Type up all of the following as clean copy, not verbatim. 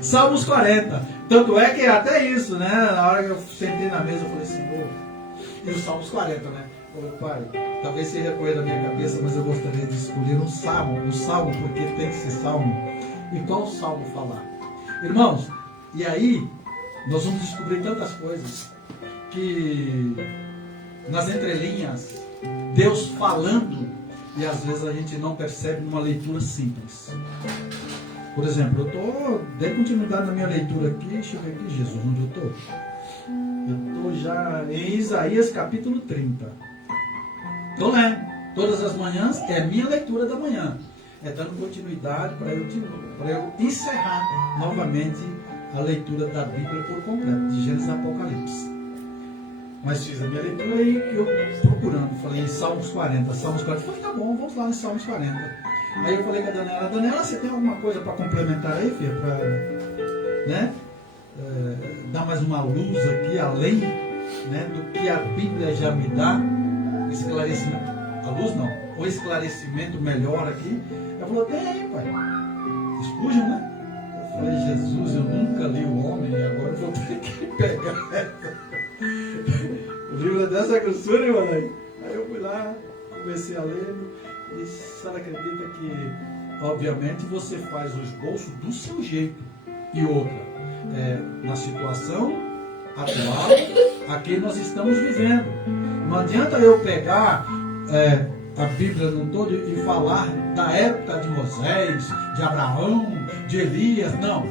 Salmos 40. Tanto é que é até isso, né? Na hora que eu sentei na mesa, eu falei, Senhor, e os Salmos 40, né? Eu falei, pai, talvez seja coisa da minha cabeça, mas eu gostaria de escolher um salmo, porque tem que ser salmo. E qual salmo falar? Irmãos, e aí nós vamos descobrir tantas coisas que nas entrelinhas, Deus falando, e às vezes a gente não percebe numa leitura simples. Por exemplo, eu estou, dei continuidade na minha leitura aqui, deixa eu ver aqui, Jesus, onde eu estou? Eu estou já em Isaías capítulo 30. Estou lendo, todas as manhãs, é a minha leitura da manhã. É dando continuidade para eu encerrar novamente a leitura da Bíblia por completo, de Gênesis a Apocalipse. Mas fiz a minha leitura aí, eu procurando, falei Salmos 40, falei, tá bom, vamos lá em Salmos 40. Aí eu falei com a Daniela, você tem alguma coisa para complementar aí, filha? Para, né, dar mais uma luz aqui, além, né, do que a Bíblia já me dá, esclarecimento, a luz não, o esclarecimento melhor aqui. Ela falou, tem aí, pai. Spurgeon, né? Eu falei, Jesus, eu nunca li o homem, agora eu vou ter que pegar o livro dessa grossura, irmão. Aí eu fui lá, comecei a ler, e você acredita que, obviamente, você faz o esboço do seu jeito. E outra, na situação atual, a que nós estamos vivendo. Não adianta eu pegar a Bíblia no todo e falar da época de Moisés, de Abraão, de Elias, não.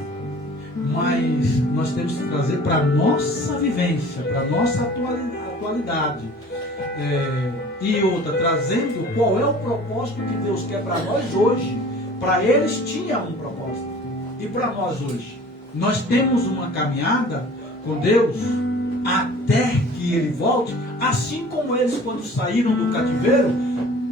Mas nós temos que trazer para a nossa vivência, para a nossa atualidade. E outra, trazendo qual é o propósito que Deus quer para nós hoje. Para eles tinha um propósito. E para nós hoje? Nós temos uma caminhada com Deus até que Ele volte, assim como eles quando saíram do cativeiro,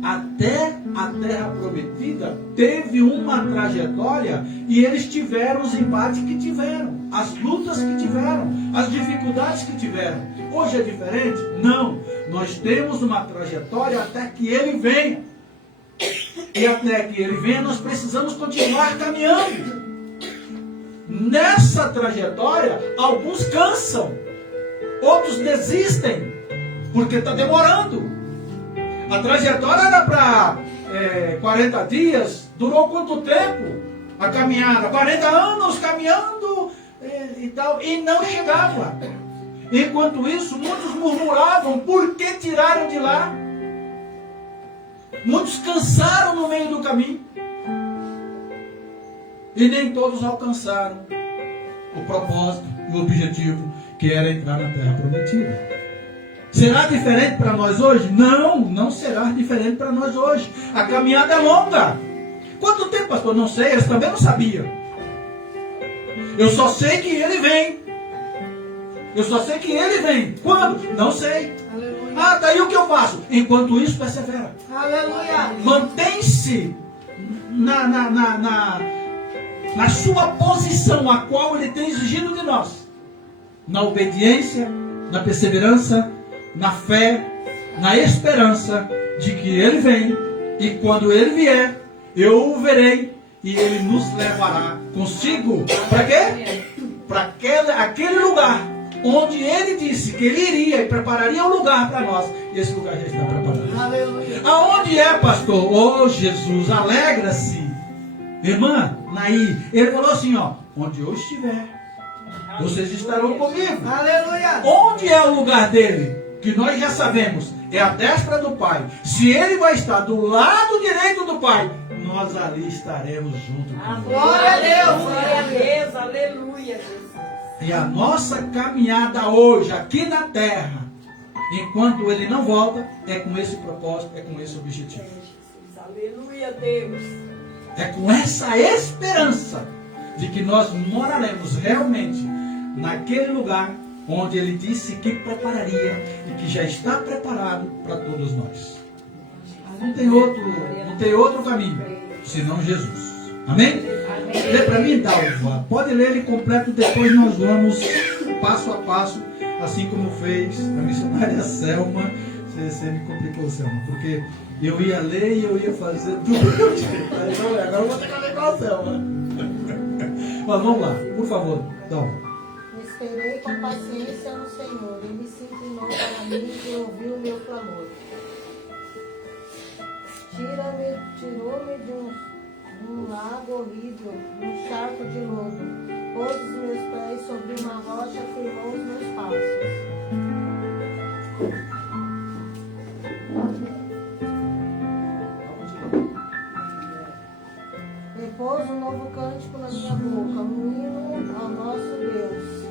até a terra prometida, teve uma trajetória e eles tiveram os embates que tiveram, as lutas que tiveram, as dificuldades que tiveram. Hoje é diferente? Não. Nós temos uma trajetória até que Ele venha. E até que Ele venha, nós precisamos continuar caminhando. Nessa trajetória, alguns cansam, outros desistem, porque está demorando. A trajetória era para 40 dias, durou quanto tempo? A caminhada, 40 anos caminhando e tal, e não chegava. Enquanto isso, muitos murmuravam, por que tiraram de lá? Muitos cansaram no meio do caminho. E nem todos alcançaram o propósito e o objetivo que era entrar na terra prometida. Será diferente para nós hoje? Não, não será diferente para nós hoje. A caminhada é longa. Quanto tempo, pastor? Não sei, eles também não sabiam. Eu só sei que Ele vem. Eu só sei que Ele vem. Quando? Não sei. Aleluia. Ah, daí o que eu faço? Enquanto isso, persevera. Aleluia. Mantém-se na sua posição, a qual Ele tem exigido de nós. Na obediência, na perseverança, na fé, na esperança de que Ele vem. E quando Ele vier, eu o verei e Ele nos levará consigo. Para quê? Para aquele lugar onde Ele disse que Ele iria e prepararia um lugar para nós. E esse lugar já está preparado. Aleluia. Aonde é, pastor? Oh, Jesus, alegra-se. Irmã, Naí, Ele falou assim, ó, onde eu estiver, vocês estarão comigo. Aleluia. Onde é o lugar dele? Que nós já sabemos, é a destra do Pai. Se Ele vai estar do lado direito do Pai, nós ali estaremos junto com Ele. Glória a Deus, glória a Deus, aleluia. E a nossa caminhada hoje, aqui na terra, enquanto Ele não volta, é com esse propósito, é com esse objetivo. Aleluia, Deus. É com essa esperança de que nós moraremos realmente naquele lugar onde Ele disse que prepararia e que já está preparado para todos nós. Não tem outro caminho senão Jesus. Amém? Lê para mim, Dalva. Pode ler ele completo, depois nós vamos passo a passo, assim como fez a missionária Selma. Você me complicou, Selma, porque eu ia ler e eu ia fazer tudo. Agora eu vou ter que ler com a Selma. Mas vamos lá, por favor, Dom. Esperei com paciência no Senhor. Ele se inclinou para mim e ouviu o meu clamor. Tirou-me de um lago horrível, de um charco de lodo. Pôs os meus pés sobre uma rocha, firmou os meus passos. E pôs um novo cântico na minha boca, um hino ao nosso Deus.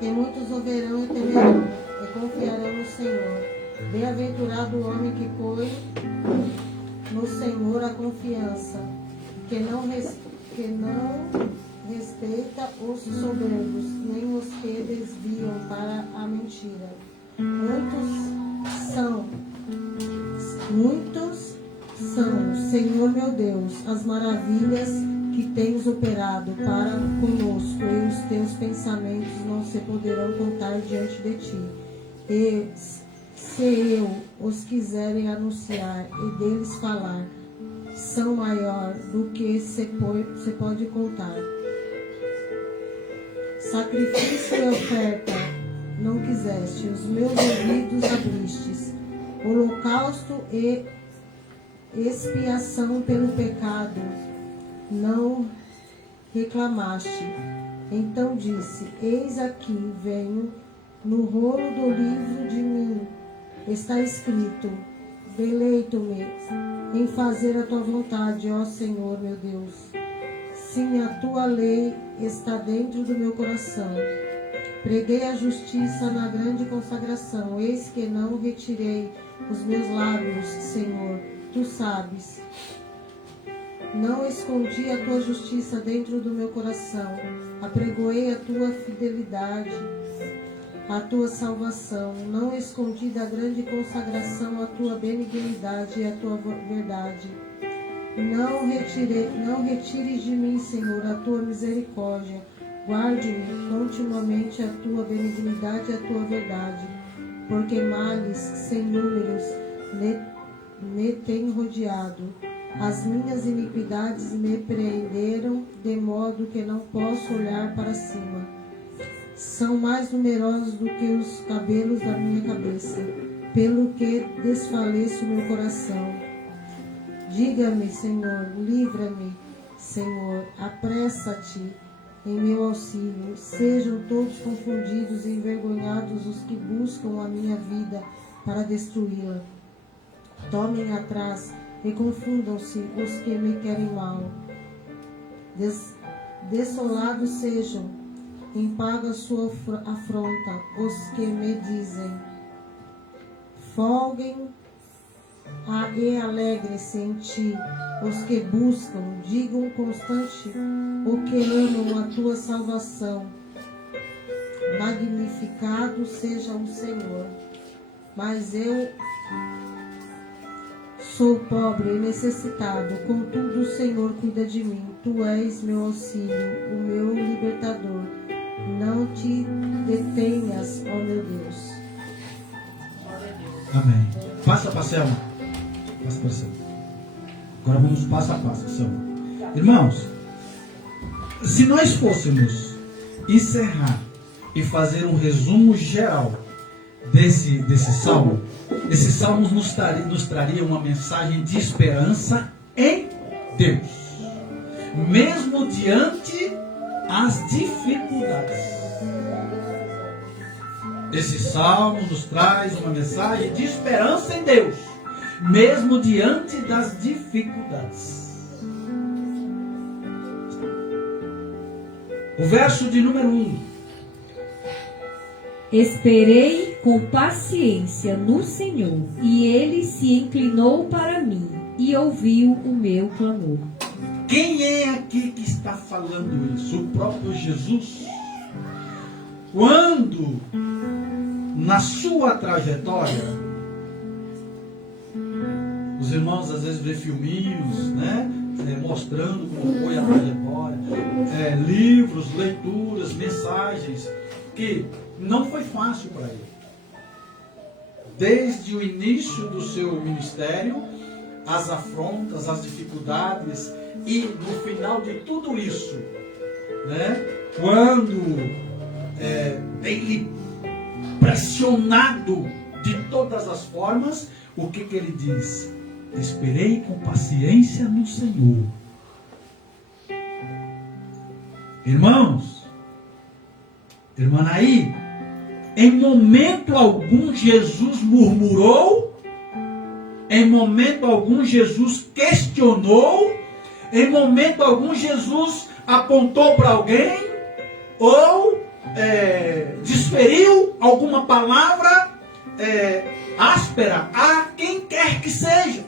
E muitos ouvirão e temerão, e confiarão no Senhor. Bem-aventurado o homem que põe no Senhor a confiança, que não respeita os soberbos, nem os que desviam para a mentira. Muitos são, Senhor meu Deus, as maravilhas que tens operado para conosco, e os teus pensamentos não se poderão contar diante de ti. E se eu os quiserem anunciar e deles falar, são maior do que se pode contar. Sacrifício e oferta não quiseste, os meus ouvidos abristes. Holocausto e expiação pelo pecado não reclamaste. Então disse: eis aqui venho, no rolo do livro de mim está escrito: deleito-me em fazer a tua vontade, ó Senhor meu Deus. Sim, a tua lei está dentro do meu coração. Preguei a justiça na grande consagração. Eis que não retirei os meus lábios, Senhor, tu sabes. Não escondi a tua justiça dentro do meu coração. Apregoei a tua fidelidade, a tua salvação. Não escondi da grande consagração a tua benignidade e a tua verdade. Não retires de mim, Senhor, a tua misericórdia. Guarde-me continuamente a tua benignidade e a tua verdade, porque males sem números me têm rodeado. As minhas iniquidades me preenderam, de modo que não posso olhar para cima. São mais numerosos do que os cabelos da minha cabeça, pelo que desfaleço meu coração. Diga-me, Senhor, livra-me, Senhor, apressa-te em meu auxílio. Sejam todos confundidos e envergonhados os que buscam a minha vida para destruí-la. Tomem atrás e confundam-se os que me querem mal. Desolados sejam, em paga sua afronta, os que me dizem: folguem e alegrem-se em ti, os que buscam, digam constante o que amam a tua salvação. Magnificado seja o Senhor. Mas eu sou pobre e necessitado, contudo o Senhor cuida de mim. Tu és meu auxílio, o meu libertador. Não te detenhas, ó meu Deus. Amém. Passa para Selma. Passa para Selma. Agora vamos passo a passo, Selma. Irmãos, se nós fôssemos encerrar e fazer um resumo geral desse salmo, esse salmo nos traria uma mensagem de esperança em Deus, mesmo diante as dificuldades. Esse salmo nos traz uma mensagem de esperança em Deus, mesmo diante das dificuldades. O verso de número 1. Esperei com paciência no Senhor, e Ele se inclinou para mim e ouviu o meu clamor. Quem é aqui que está falando isso? O próprio Jesus. Quando, na sua trajetória, os irmãos às vezes vê filminhos, né? Mostrando como foi a trajetória, livros, leituras, mensagens, que não foi fácil para ele. Desde o início do seu ministério, as afrontas, as dificuldades, E no final de tudo isso, né, quando tem lhe pressionado de todas as formas, o que ele diz? Esperei com paciência no Senhor. Irmãos, irmã Naí, em momento algum Jesus murmurou, em momento algum Jesus questionou, em momento algum Jesus apontou para alguém, ou desferiu alguma palavra áspera a quem quer que seja.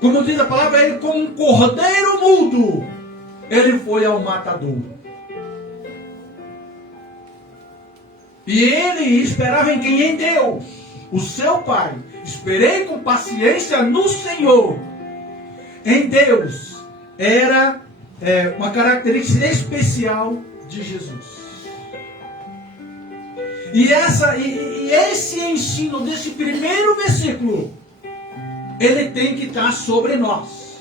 Como diz a palavra, ele como um cordeiro mudo, ele foi ao matador. E ele esperava em quem? Em Deus, o seu Pai. Esperei com paciência no Senhor. Em Deus era uma característica especial de Jesus. E esse ensino desse primeiro versículo, ele tem que estar sobre nós.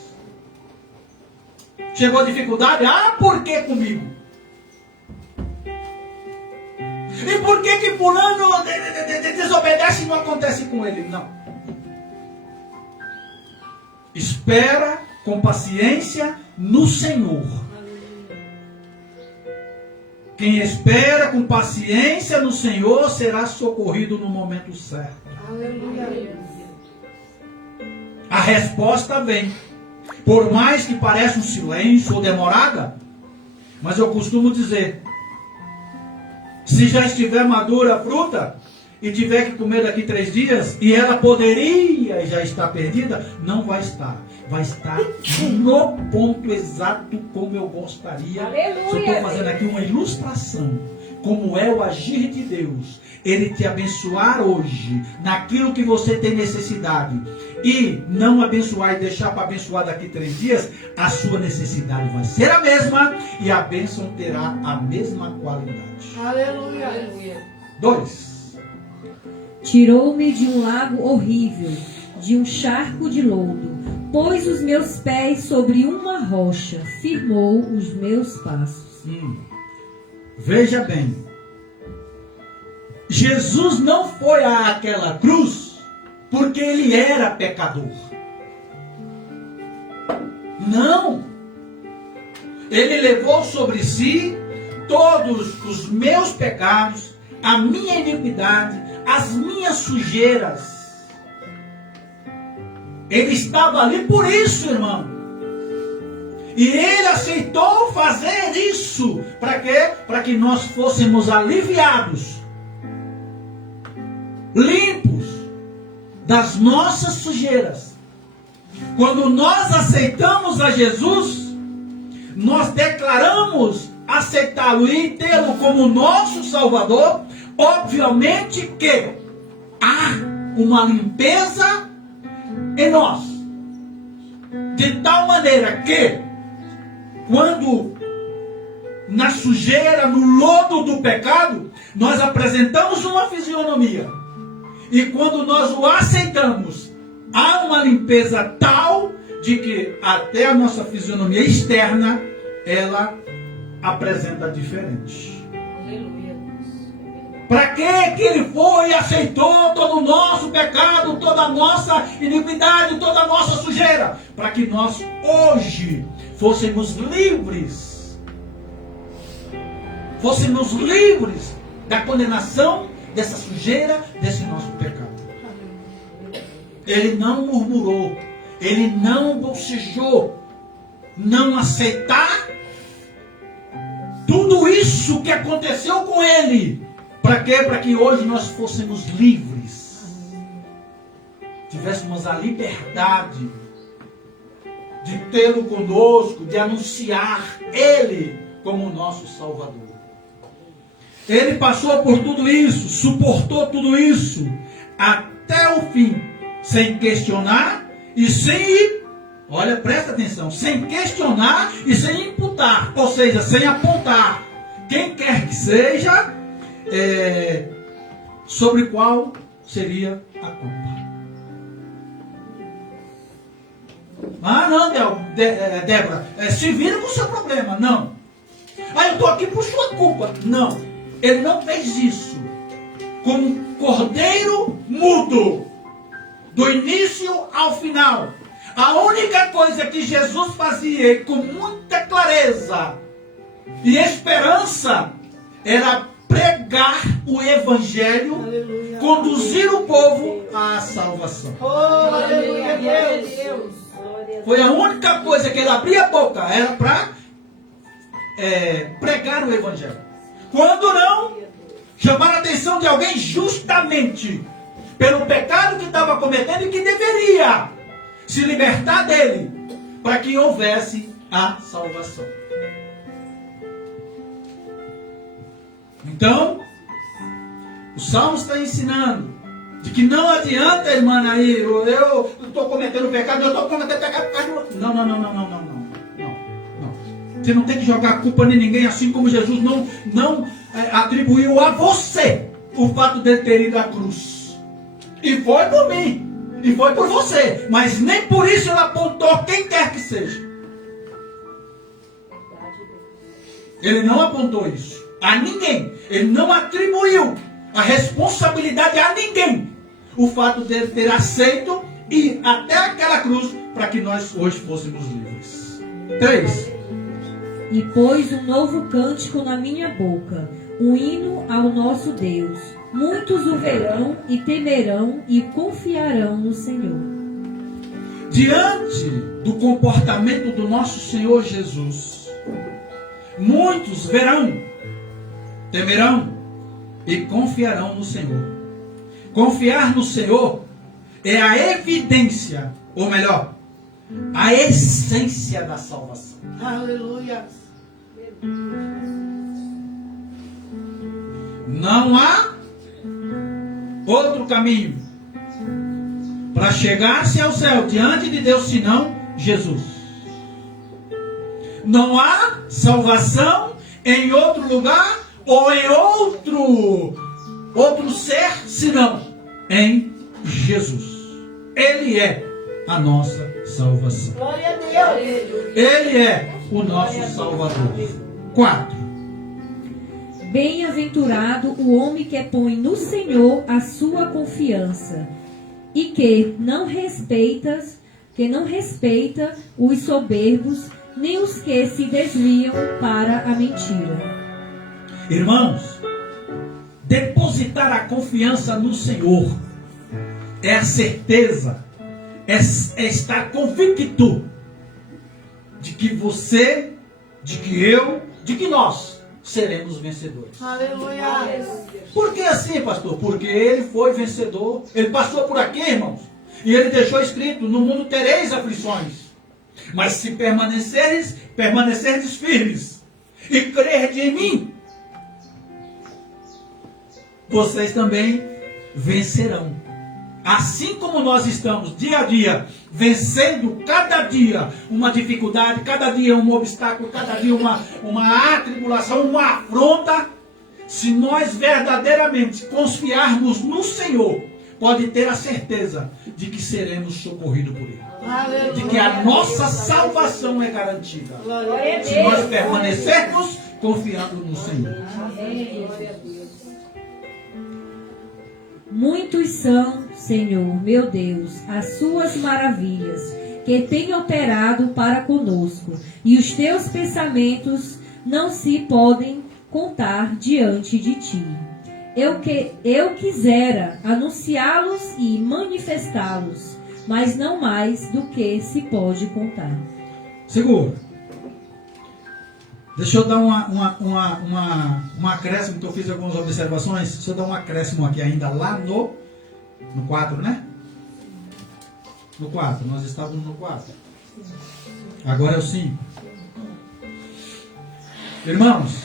Chegou a dificuldade? Por que comigo? E por que fulano desobedece e não acontece com ele? Não. Espera com paciência no Senhor. Quem espera com paciência no Senhor será socorrido no momento certo. Aleluia. A resposta vem. Por mais que pareça um silêncio ou demorada, mas eu costumo dizer, se já estiver madura a fruta e tiver que comer daqui 3 dias, e ela poderia já estar perdida, não vai estar. Vai estar no ponto exato como eu gostaria. Aleluia. Eu estou fazendo aqui uma ilustração. Como é o agir de Deus. Ele te abençoar hoje naquilo que você tem necessidade. E não abençoar e deixar para abençoar daqui 3 dias, a sua necessidade vai ser a mesma e a bênção terá a mesma qualidade. Aleluia. Aleluia. 2. Tirou-me de um lago horrível, de um charco de lodo, pôs os meus pés sobre uma rocha, firmou os meus passos. Veja bem, Jesus não foi àquela cruz porque ele era pecador. Não. Ele levou sobre si todos os meus pecados, a minha iniquidade, as minhas sujeiras. Ele estava ali por isso, irmão. E ele aceitou fazer isso. Para quê? Para que nós fôssemos aliviados, limpos das nossas sujeiras. Quando nós aceitamos a Jesus, nós declaramos aceitá-lo e tê-lo como nosso Salvador. Obviamente que há uma limpeza em nós, de tal maneira que quando na sujeira, no lodo do pecado, nós apresentamos uma fisionomia, e quando nós o aceitamos, há uma limpeza tal de que até a nossa fisionomia externa ela apresenta diferente. Aleluia. Para que ele foi e aceitou todo o nosso pecado, toda a nossa iniquidade, toda a nossa sujeira? Para que nós hoje fôssemos livres. Fôssemos livres da condenação, dessa sujeira, desse nosso pecado. Ele não murmurou, ele não bocejou. Não aceitar tudo isso que aconteceu com ele. Para quê? Para que hoje nós fôssemos livres. Tivéssemos a liberdade de tê-lo conosco, de anunciar ele como nosso Salvador. Ele passou por tudo isso, suportou tudo isso, até o fim, sem questionar e sem, olha, presta atenção, sem questionar e sem imputar, ou seja, sem apontar quem quer que seja, sobre qual seria a culpa. Ah, não, Débora, se vira com o seu problema. Não. Ah, eu estou aqui por sua culpa. Não. Ele não fez isso. Como um cordeiro mudo, do início ao final. A única coisa que Jesus fazia, e com muita clareza e esperança, era pregar o Evangelho, Aleluia. conduzir o povo à salvação. Oh, aleluia, Deus. Foi a única coisa que ele abria a boca, era para pregar o Evangelho. Quando não, chamar a atenção de alguém justamente pelo pecado que estava cometendo e que deveria se libertar dele, para que houvesse a salvação. Então, o Salmo está ensinando de que não adianta, irmã, aí, eu estou cometendo pecado, eu estou cometendo pecado. Não. Você não tem que jogar a culpa em ninguém, assim como Jesus não atribuiu a você o fato de ter ido à cruz. E foi por mim. E foi por você. Mas nem por isso ele apontou quem quer que seja. Ele não apontou isso a ninguém. Ele não atribuiu a responsabilidade a ninguém. O fato de ele ter aceito ir até aquela cruz para que nós hoje fôssemos livres. 3. E pôs um novo cântico na minha boca, um hino ao nosso Deus. Muitos o verão e temerão e confiarão no Senhor. Diante do comportamento do nosso Senhor Jesus, muitos verão, temerão e confiarão no Senhor. Confiar no Senhor é a evidência, ou melhor, a essência da salvação. Aleluia. Não há outro caminho para chegar-se ao céu diante de Deus senão Jesus. Não há salvação em outro lugar ou em outro ser senão em Jesus. Ele é a nossa salvação. Glória a Deus. Ele é o nosso Salvador. 4. Bem-aventurado o homem que põe no Senhor a sua confiança e que não respeita os soberbos, nem os que se desviam para a mentira. Irmãos, depositar a confiança no Senhor é a certeza, é estar convicto de que você, de que eu, de que nós seremos vencedores. Aleluia. Por que assim, pastor? Porque ele foi vencedor. Ele passou por aqui, irmãos. E ele deixou escrito: no mundo tereis aflições. Mas se permanecerdes firmes e crerdes em mim, vocês também vencerão. Assim como nós estamos dia a dia vencendo cada dia uma dificuldade, cada dia um obstáculo, cada dia uma atribulação, uma afronta, se nós verdadeiramente confiarmos no Senhor, pode ter a certeza de que seremos socorridos por Ele. Aleluia. De que a nossa salvação é garantida. Glória a Se nós permanecermos confiando no Senhor. Muitos são, Senhor, meu Deus, as suas maravilhas, que tem operado para conosco, e os teus pensamentos não se podem contar diante de ti. Eu quisera anunciá-los e manifestá-los, mas não mais do que se pode contar. Segura. Deixa eu dar um acréscimo, que eu fiz algumas observações. Deixa eu dar um acréscimo aqui ainda, lá no 4, né? No 4, nós estávamos no 4. Agora é o 5. Irmãos,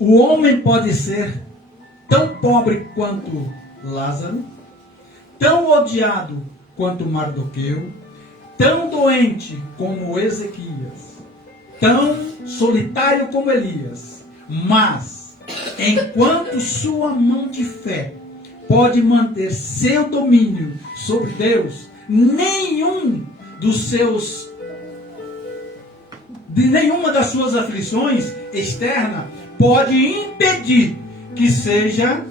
o homem pode ser tão pobre quanto Lázaro, tão odiado quanto Mardoqueu, tão doente como Ezequias, tão solitário como Elias, mas enquanto sua mão de fé pode manter seu domínio sobre Deus, nenhuma das suas aflições externas pode impedir que seja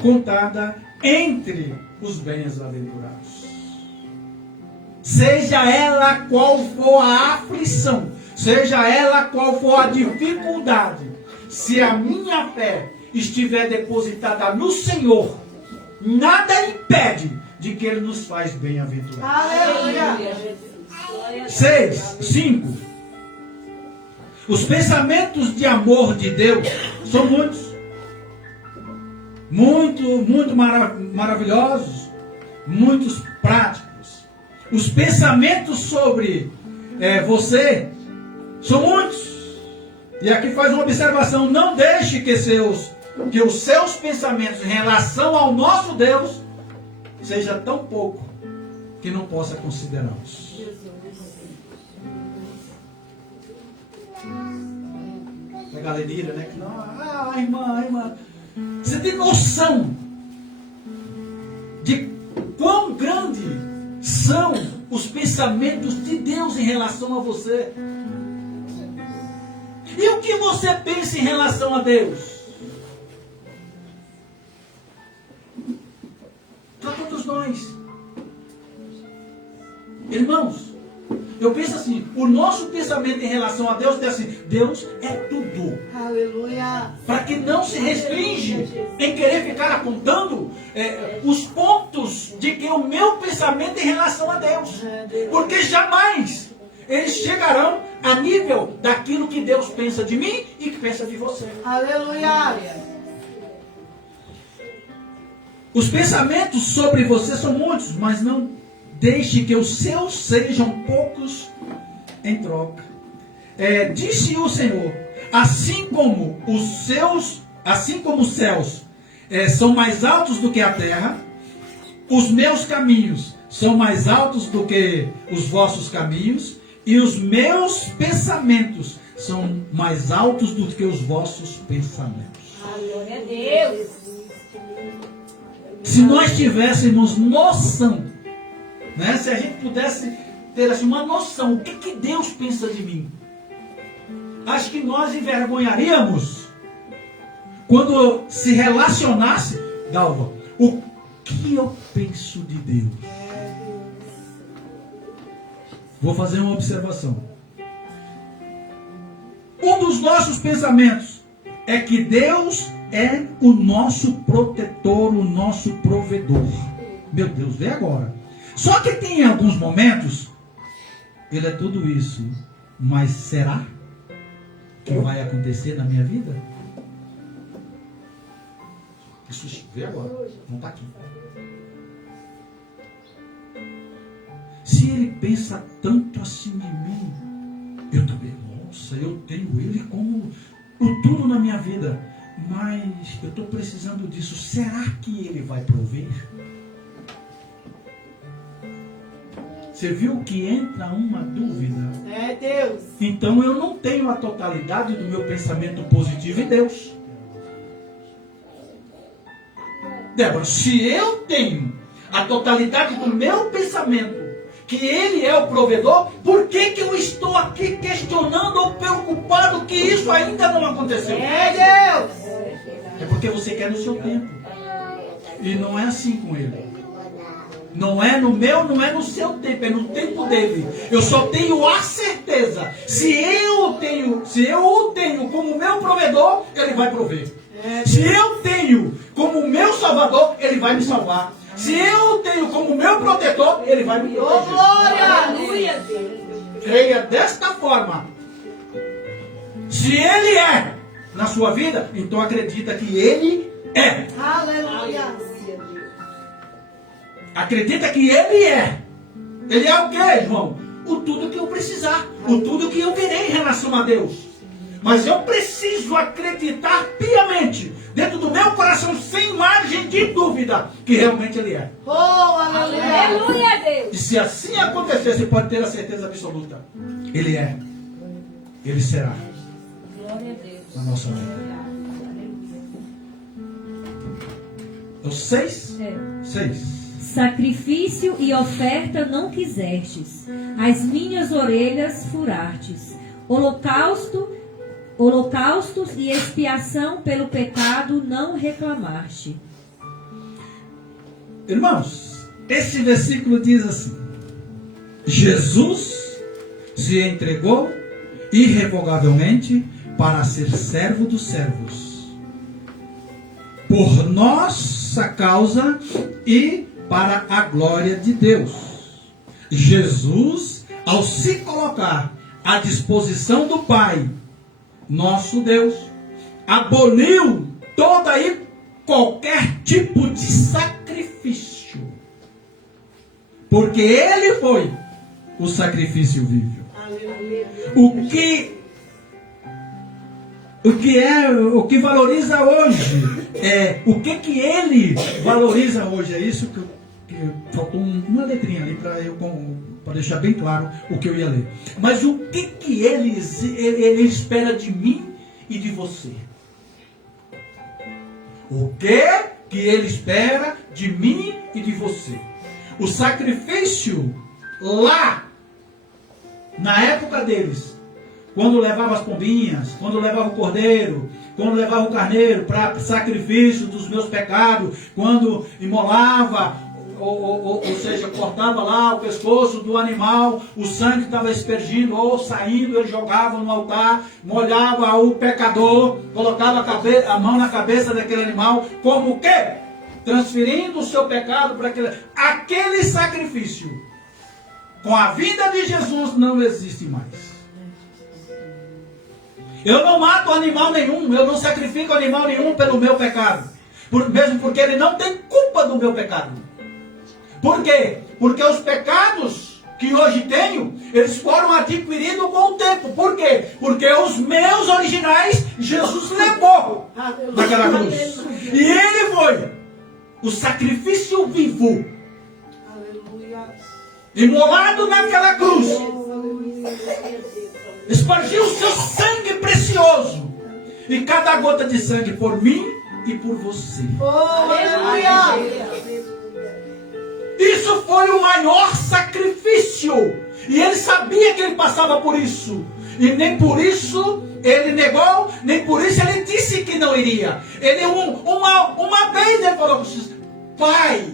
contada entre os bem-aventurados. Seja ela qual for a aflição, seja ela qual for a dificuldade, se a minha fé estiver depositada no Senhor, nada impede de que Ele nos faz bem-aventurados. Aleluia. 5. Os pensamentos de amor de Deus são muitos. Muito maravilhosos. Muitos práticos. Os pensamentos sobre você são muitos. E aqui faz uma observação. Não deixe que os seus pensamentos em relação ao nosso Deus seja tão pouco que não possa considerá-los. A galeria, né? Irmã. Você tem noção de quão grande são os pensamentos de Deus em relação a você? E o que você pensa em relação a Deus? Para todos nós. Irmãos, eu penso assim, o nosso pensamento em relação a Deus é assim: Deus é tudo. Aleluia. Para que não se restringe em querer ficar apontando os pontos de que o meu pensamento em relação a Deus. Porque jamais eles chegarão a nível daquilo que Deus pensa de mim e que pensa de você. Aleluia. Os pensamentos sobre você são muitos, mas não deixe que os seus sejam poucos em troca. Disse o Senhor: assim como os céus são mais altos do que a terra, os meus caminhos são mais altos do que os vossos caminhos, e os meus pensamentos são mais altos do que os vossos pensamentos. Glória a Deus. Se nós tivéssemos noção, né? Se a gente pudesse ter assim, uma noção, o que Deus pensa de mim, acho que nós envergonharíamos quando se relacionasse, Dalva, o que eu penso de Deus. Vou fazer uma observação. Um dos nossos pensamentos é que Deus é o nosso protetor, o nosso provedor. Meu Deus, vê agora. Só que tem alguns momentos, Ele é tudo isso, mas será que vai acontecer na minha vida? Isso, vê agora, não está aqui. Se Ele pensa tanto assim em mim, eu também, nossa, eu tenho Ele como o tudo na minha vida, mas eu estou precisando disso. Será que Ele vai prover? Você viu que entra uma dúvida? É Deus. Então eu não tenho a totalidade do meu pensamento positivo em Deus. Débora, se eu tenho a totalidade do meu pensamento, que Ele é o provedor, por que eu estou aqui questionando ou preocupado que isso ainda não aconteceu? É Deus. É porque você quer no seu tempo. E não é assim com Ele. Não é no meu, não é no seu tempo, é no tempo dele. Eu só tenho a certeza. Se eu o tenho como meu provedor, Ele vai prover. Se eu tenho como meu salvador, Ele vai me salvar. Se eu tenho como meu protetor, Ele vai me proteger. Glória. Aleluia. Creia desta forma. Se Ele é na sua vida, então acredita que Ele é. Aleluia. Acredita que Ele é. Ele é o que, João? O tudo que eu precisar. O tudo que eu querer em relação a Deus. Mas eu preciso acreditar piamente, dentro do meu coração, sem margem de dúvida, que realmente Ele é. Oh, aleluia. Aleluia, Deus. E se assim acontecer, você pode ter a certeza absoluta. Ele é. Ele será. Glória a Deus. Na nossa vida. É o 6? 6. Sacrifício e oferta não quisestes, as minhas orelhas furastes. Holocaustos e expiação pelo pecado não reclamaste. Irmãos, esse versículo diz assim: Jesus se entregou irrevogavelmente para ser servo dos servos, por nossa causa e para a glória de Deus. Jesus, ao se colocar à disposição do Pai, nosso Deus, aboliu toda e qualquer tipo de sacrifício, porque Ele foi o sacrifício vivo. O que valoriza hoje o que Ele valoriza hoje. É isso que faltou uma letrinha ali para deixar bem claro o que eu ia ler. Mas o que ele espera de mim e de você? O que Ele espera de mim e de você? O sacrifício lá na época deles, quando levava as pombinhas, quando levava o cordeiro, quando levava o carneiro para sacrifício dos meus pecados, quando imolava, ou seja, cortava lá o pescoço do animal, o sangue estava aspergindo ou saindo, ele jogava no altar, molhava o pecador, colocava a mão na cabeça daquele animal, como que? Transferindo o seu pecado para aquele sacrifício. Com a vida de Jesus não existe mais. Eu não mato animal nenhum, eu não sacrifico animal nenhum pelo meu pecado. Mesmo porque ele não tem culpa do meu pecado. Por quê? Porque os pecados que hoje tenho, eles foram adquiridos com o tempo. Por quê? Porque os meus originais, Jesus levou naquela cruz. E Ele foi o sacrifício vivo. Imolado naquela cruz. Espargiu o seu sangue precioso. E cada gota de sangue por mim e por você. Aleluia! Isso foi o maior sacrifício. E ele sabia que ele passava por isso. E nem por isso ele negou, nem por isso ele disse que não iria. Ele uma vez ele falou com Jesus: Pai,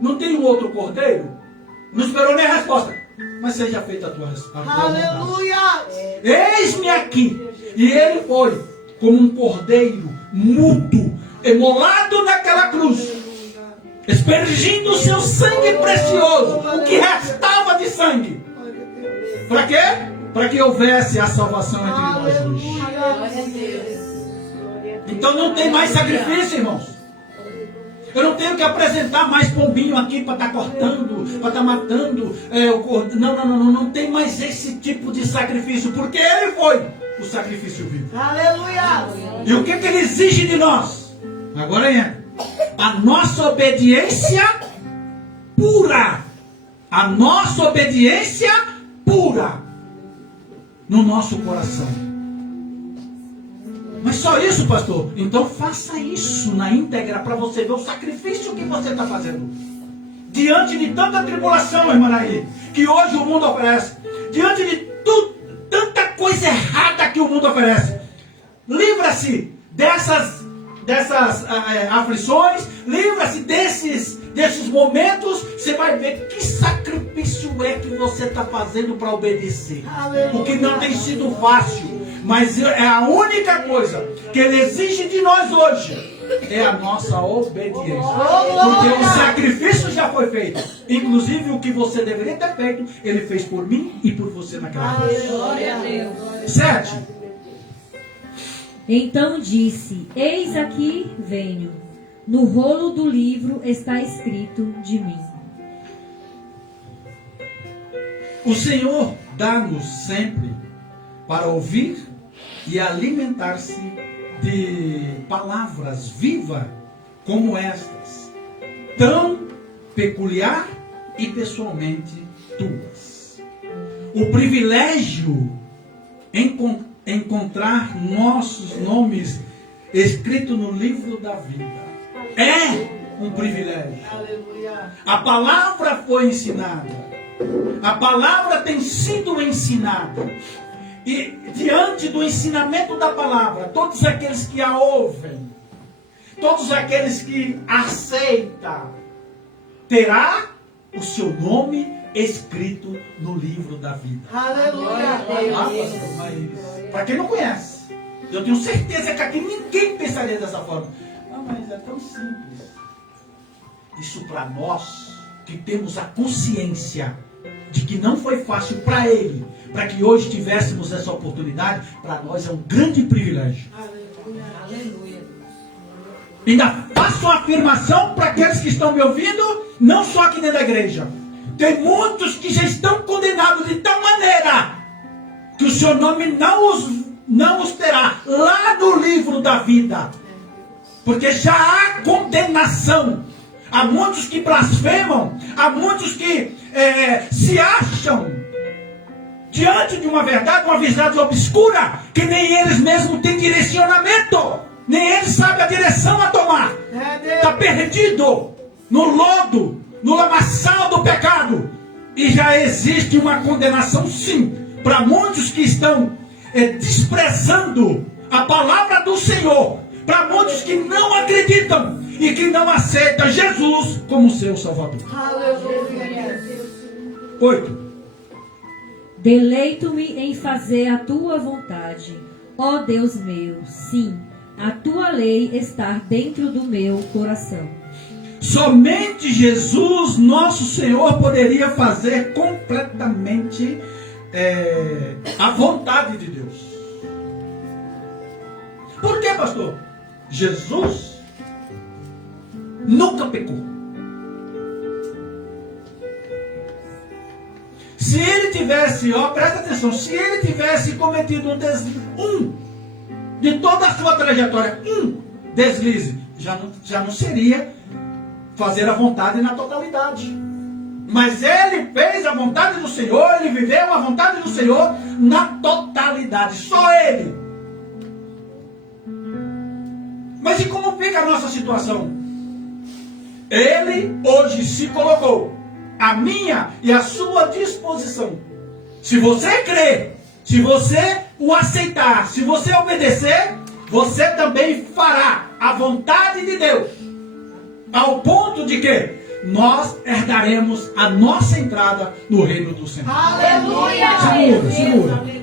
não tem um outro cordeiro? Não esperou nem a resposta. Mas seja feita a tua vontade. Aleluia! Eis-me aqui. E ele foi como um cordeiro mudo, imolado naquela cruz, aspergindo o seu sangue precioso, o que restava de sangue. Para quê? Para que houvesse a salvação entre nós hoje. Então não tem mais sacrifício, irmãos. Eu não tenho que apresentar mais pombinho aqui para estar cortando, para estar matando o cordeiro. Não tem mais esse tipo de sacrifício, porque Ele foi o sacrifício vivo. Aleluia! E o que Ele exige de nós? Agora entra. A nossa obediência pura. A nossa obediência pura no nosso coração. Mas só isso, pastor? Então faça isso na íntegra para você ver o sacrifício que você está fazendo. Diante de tanta tribulação, irmã Naí, que hoje o mundo oferece. Diante de tanta coisa errada que o mundo oferece. Livra-se dessas aflições, livra-se desses momentos. Você vai ver que sacrifício é que você está fazendo para obedecer. Porque não tem sido fácil, mas é a única coisa que Ele exige de nós hoje, é a nossa obediência. Porque o sacrifício já foi feito. Inclusive o que você deveria ter feito, Ele fez por mim e por você naquela vez. Glória a Deus. 7. Então disse: Eis aqui venho. No rolo do livro está escrito de mim. O Senhor dá-nos sempre para ouvir e alimentar-se de palavras vivas como estas, tão peculiar e pessoalmente tuas. O privilégio encontrar nossos nomes escritos no livro da vida é um privilégio. Aleluia. A palavra foi ensinada. A palavra tem sido ensinada. E diante do ensinamento da palavra, todos aqueles que a ouvem, todos aqueles que aceitam, terá o seu nome escrito no livro da vida. Aleluia. Pastor, mas para quem não conhece, eu tenho certeza que aqui ninguém pensaria dessa forma. Não, mas é tão simples. Isso para nós, que temos a consciência de que não foi fácil para ele, para que hoje tivéssemos essa oportunidade, para nós é um grande privilégio. Aleluia. Ainda faço uma afirmação para aqueles que estão me ouvindo, não só aqui dentro da igreja. Tem muitos que já estão condenados de tal maneira que o seu nome não os terá lá no livro da vida. Porque já há condenação. Há muitos que blasfemam, há muitos que se acham diante de uma verdade obscura, que nem eles mesmos têm direcionamento, nem eles sabem a direção a tomar. Está perdido no lodo, no lamaçal do pecado. E já existe uma condenação, sim, para muitos que estão desprezando a palavra do Senhor, para muitos que não acreditam e que não aceitam Jesus como seu Salvador. Aleluia. 8. Deleito-me em fazer a tua vontade, ó Deus meu. Sim, a tua lei está dentro do meu coração. Somente Jesus, nosso Senhor, poderia fazer completamente a vontade de Deus. Por quê, pastor? Jesus nunca pecou. Se ele tivesse, presta atenção, se ele tivesse cometido um de toda a sua trajetória, um deslize, já não seria fazer a vontade na totalidade. Mas ele fez a vontade do Senhor, ele viveu a vontade do Senhor na totalidade, só ele. Mas e como fica a nossa situação? Ele hoje se colocou à minha e à sua disposição. Se você crer, se você o aceitar, se você obedecer, você também fará a vontade de Deus. Ao ponto de que nós herdaremos a nossa entrada no reino do Senhor. Aleluia. Segura.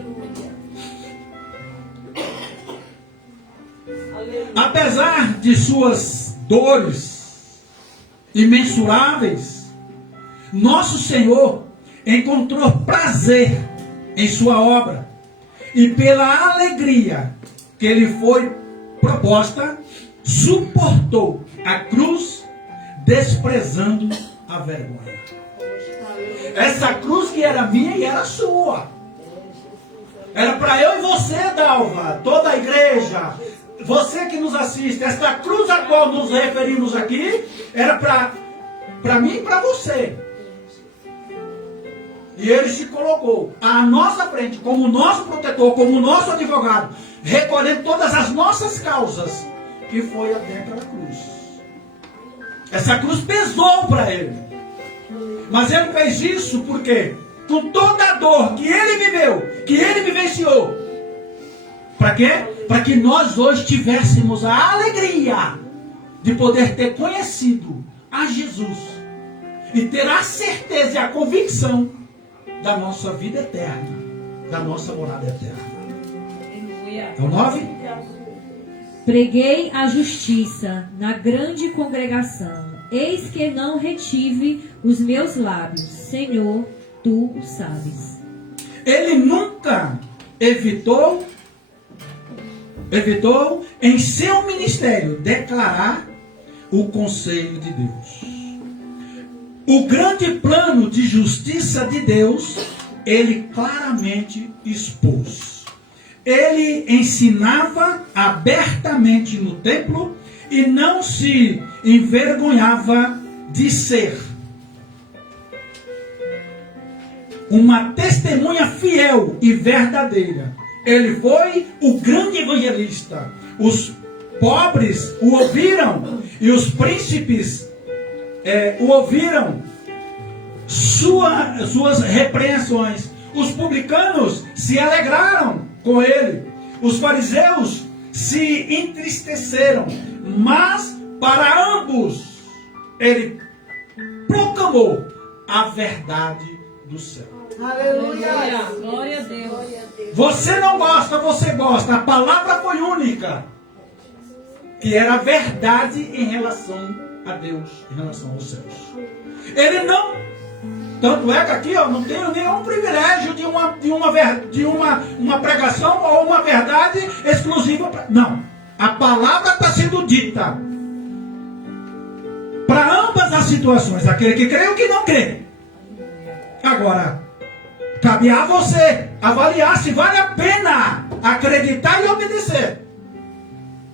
Apesar de suas dores imensuráveis, nosso Senhor encontrou prazer em sua obra, e pela alegria que lhe foi proposta, suportou a cruz, desprezando a vergonha. Essa cruz que era minha e era sua. Era para eu e você, Dalva, toda a igreja, você que nos assiste. Esta cruz a qual nos referimos aqui era para mim e para você. E ele se colocou à nossa frente como nosso protetor, como nosso advogado, recolhendo todas as nossas causas, que foi adentro da cruz. Essa cruz pesou para ele. Mas ele fez isso porque, com toda a dor que ele viveu, que ele vivenciou, para quê? Para que nós hoje tivéssemos a alegria de poder ter conhecido a Jesus e ter a certeza e a convicção da nossa vida eterna, da nossa morada eterna. É o 9? Preguei a justiça na grande congregação. Eis que não retive os meus lábios. Senhor, tu o sabes. Ele nunca evitou em seu ministério declarar o conselho de Deus. O grande plano de justiça de Deus, ele claramente expôs. Ele ensinava abertamente no templo e não se envergonhava de ser uma testemunha fiel e verdadeira. Ele foi o grande evangelista. Os pobres o ouviram e os príncipes o ouviram suas repreensões. Os publicanos se alegraram com ele. Os fariseus se entristeceram. Mas para ambos ele proclamou a verdade do céu. Aleluia. Glória a Deus. Você não gosta, você gosta. A palavra foi única. Que era a verdade em relação a Deus, em relação aos céus. Ele não, tanto é que aqui não tenho nenhum privilégio de uma pregação ou uma verdade exclusiva. Não, a palavra está sendo dita para ambas as situações, aquele que crê e o que não crê. Agora, cabe a você avaliar se vale a pena acreditar e obedecer.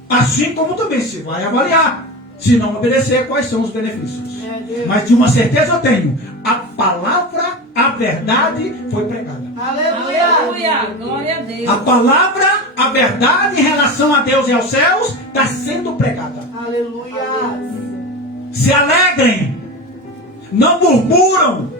Assim como também se vai avaliar, se não obedecer, quais são os benefícios. Mas de uma certeza eu tenho, a palavra, a verdade foi pregada. Aleluia. Glória a Deus. A palavra, a verdade em relação a Deus e aos céus está sendo pregada. Aleluia. Se alegrem, não murmuram,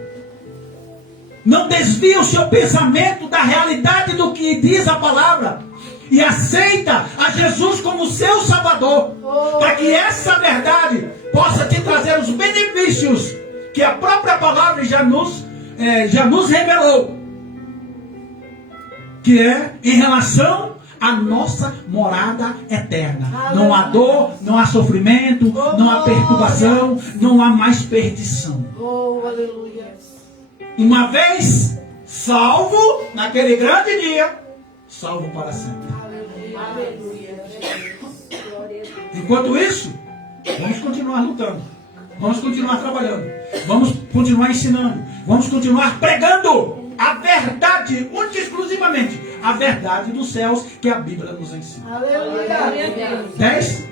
não desviem o seu pensamento da realidade do que diz a palavra. E aceita a Jesus como seu Salvador, para que essa verdade possa te trazer os benefícios que a própria palavra já nos revelou, que é em relação à nossa morada eterna. Não há dor, não há sofrimento, não há perturbação, não há mais perdição. Aleluia. Uma vez salvo, naquele grande dia, salvo para sempre. Aleluia. Enquanto isso, vamos continuar lutando, vamos continuar trabalhando, vamos continuar ensinando, vamos continuar pregando a verdade, única e exclusivamente a verdade dos céus que a Bíblia nos ensina. Aleluia. 10.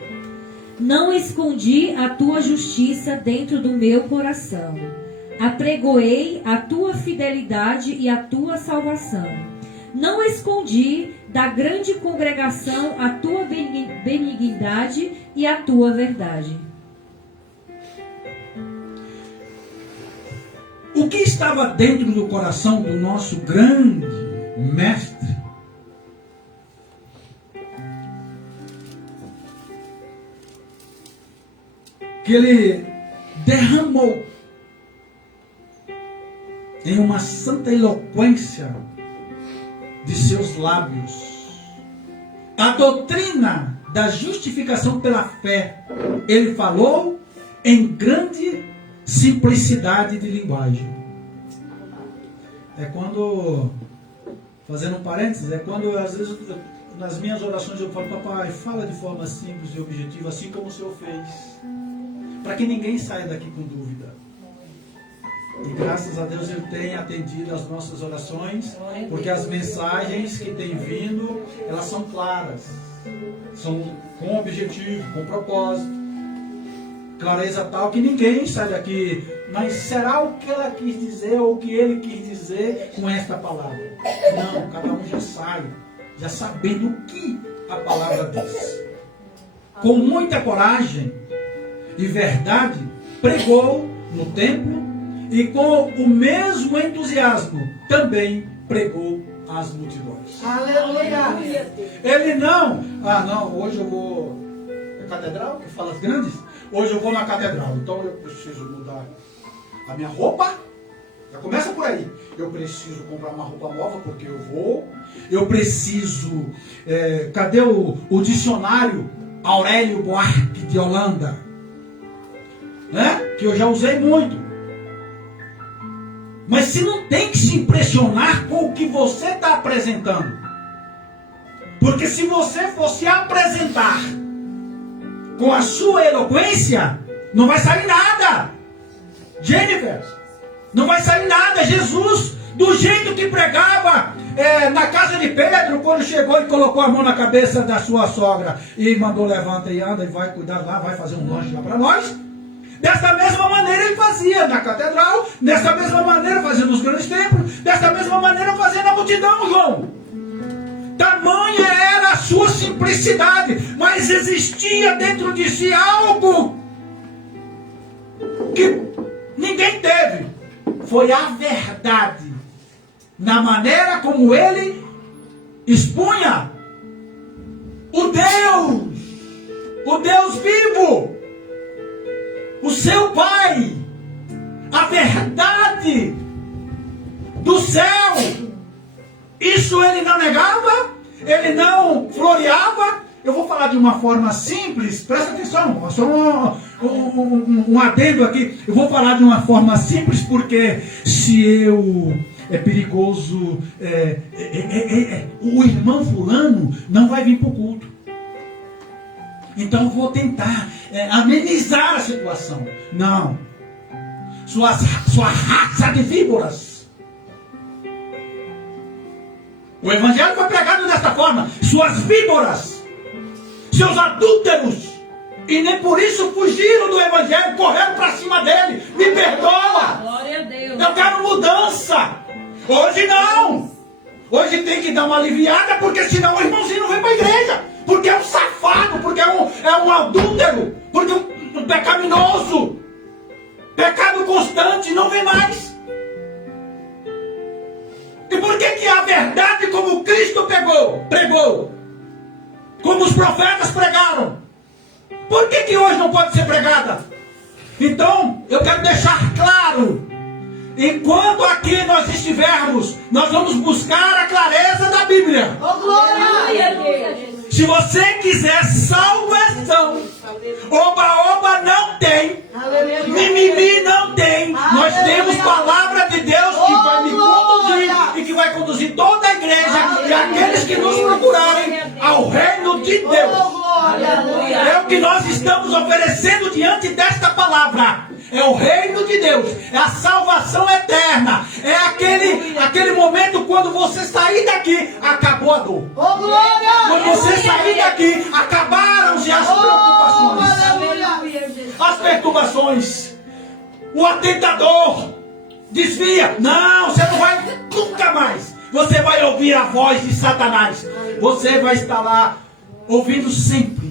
Não escondi a tua justiça dentro do meu coração. Apregoei a tua fidelidade e a tua salvação. Não escondi da grande congregação a tua benignidade e a tua verdade. O que estava dentro do coração do nosso grande mestre? Que ele derramou em uma santa eloquência de seus lábios a doutrina da justificação pela fé. Ele falou em grande simplicidade de linguagem. É quando, fazendo um parênteses, é quando às vezes nas minhas orações eu falo: papai, fala de forma simples e objetiva, assim como o Senhor fez, para que ninguém saia daqui com dúvida. E graças a Deus Ele tem atendido as nossas orações, porque as mensagens que têm vindo, elas são claras, são com objetivo, com propósito, clareza tal que ninguém sai daqui, mas será o que ela quis dizer ou o que ele quis dizer com esta palavra? Não, cada um já sai, já sabendo o que a palavra diz. Com muita coragem e verdade, pregou no templo. E com o mesmo entusiasmo também pregou às multidões. Aleluia. Ele não, hoje eu vou na catedral, que fala as grandes, hoje eu vou na catedral, então eu preciso mudar a minha roupa. Já começa por aí. Eu preciso comprar uma roupa nova porque eu vou. Eu preciso, cadê o dicionário Aurélio Buarque de Holanda? Né? Que eu já usei muito. Mas se não tem que se impressionar com o que você está apresentando. Porque se você fosse apresentar com a sua eloquência, não vai sair nada. Jennifer, não vai sair nada. Jesus, do jeito que pregava na casa de Pedro, quando chegou e colocou a mão na cabeça da sua sogra e mandou: levanta e anda e vai cuidar lá, vai fazer um lanche lá para nós. Desta mesma maneira ele fazia na catedral, desta mesma maneira fazia nos grandes templos, desta mesma maneira fazia na multidão, João. Tamanha era a sua simplicidade, mas existia dentro de si algo que ninguém teve foi a verdade, na maneira como ele expunha o Deus vivo, o seu Pai, a verdade do céu. Isso ele não negava, ele não floreava. Eu vou falar de uma forma simples, presta atenção, só um adendo aqui. Eu vou falar de uma forma simples, porque se é perigoso, o irmão fulano não vai vir para o culto. Então eu vou tentar amenizar a situação. Não. Sua raça de víboras. O evangelho foi pregado desta forma. Suas víboras, seus adúlteros, e nem por isso fugiram do evangelho, correram para cima dele. Me perdoa. Glória a Deus. Eu quero mudança. Hoje não. Hoje tem que dar uma aliviada, porque senão o irmãozinho não vem para a igreja. Porque é um safado, porque é um adúltero, porque é um pecaminoso. Pecado constante, não vem mais. E por que a verdade como Cristo pregou, como os profetas pregaram, por que hoje não pode ser pregada? Então, eu quero deixar claro, enquanto aqui nós estivermos, nós vamos buscar a clareza da Bíblia. Oh, glória a Deus. Se você quiser salvação, oba-oba não tem, mimimi não tem. Nós temos palavra de Deus que vai me conduzir e que vai conduzir toda a igreja e aqueles que nos procurarem ao reino de Deus. É o que nós estamos oferecendo diante desta palavra. É o reino de Deus, é a salvação eterna, é aquele momento quando você sair daqui, acabou a dor. Oh, glória! Quando você sair daqui, acabaram-se as preocupações, as perturbações. O atentador desvia. Não, você não vai nunca mais. Você vai ouvir a voz de Satanás. Você vai estar lá ouvindo sempre.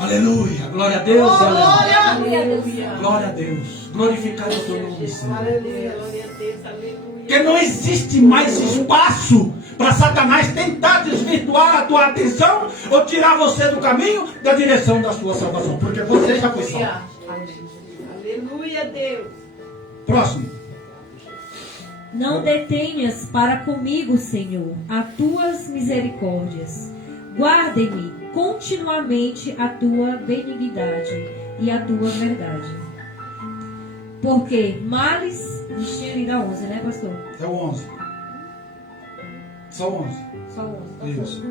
Aleluia, glória a Deus, Oh, aleluia. glória! Glória a Deus, glorificado é o teu nome, Senhor. Aleluia, glória a Deus, aleluia. Porque não existe mais espaço para Satanás tentar desvirtuar a tua atenção ou tirar você do caminho da direção da sua salvação, porque você já foi salvo. Aleluia, Deus. Próximo. Não detenhas para comigo, Senhor, as tuas misericórdias. Guarde-me continuamente a tua benignidade e a tua verdade. Porque males... Deixa eu ligar 11, né, pastor? É o 11. Só o 11. Só 11. Tá Isso.